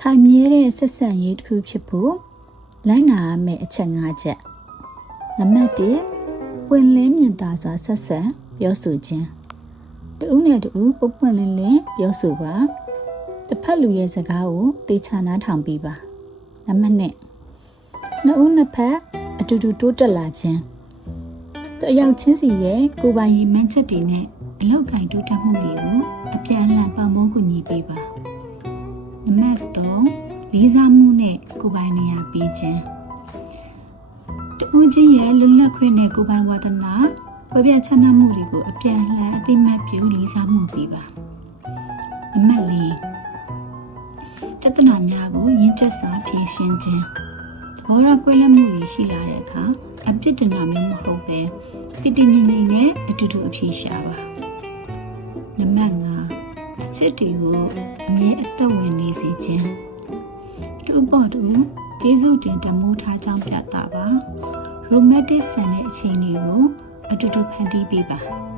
ခိုင်မြဲတဲ့ဆက်ဆံရေးတစ်ခုဖြစ်ဖို့လိုက်နာရမယ့်အချက်၅ချက်နံပါတ်1ပွင့်လင်းမြင်သာစွာဆက်ဆံပြောဆိုခြင်းတဦးနဲ့တဦးပွင့်လင်းလင်းပြောဆိုပါတစ်ဖက်လူရဲ့စကားကိုသေချာနားထောင်ပြီးပါနံပါတ်2နှစ်ဦးနှစ်ဖက်အတူတူတိုးတက်လာခြင်းတယောက်ချင်းစီရဲ့ကိုယ်ပိုင်ရည်မှန်းချက်တွေနဲ့အလောက်ကိုင်တိုးတက်မှုတွေကိုအပြန်အလှန်ပံ့ပိုးကူညီပေးပါနံပါတ်3လေးစားမှုနဲ့ကိုယ်ပိုင်နေရာပေးခြင်းတဦးချင်းရဲ့လွတ်လပ်ခွင့်နဲ့ကိုယ်ပိုင်ဝါသနာဝပြချမ်းသာမှုတွေကိုအပြန်အလှန်အသိမှတ်ပြုလေးစားမှုပေးပါနံပါတ်4ပြဿနာများကိုရင်းချက်စွာဖြေရှင်းခြင်းဘောရကွဲလွဲမှုတွေရှိလာတဲ့အခါအပြစ်တင်တာမျိုးမဟုတ်ပဲတည်တည်ငြိမ်ငြိမ်နဲ့အတူတူအဖြေရှာပါနံပါတ်5အချစ်တွေကိုအမြဲအသက်ဝင်နေစေခြင်းတူပေါ်တူကျေးဇူးတင်တမိုးထားကြောင်းပြတာပါရိုမန်တစ်ဆန်တဲ့အချိန်တွေကိုအတူတူဖန်တီးပေးပါ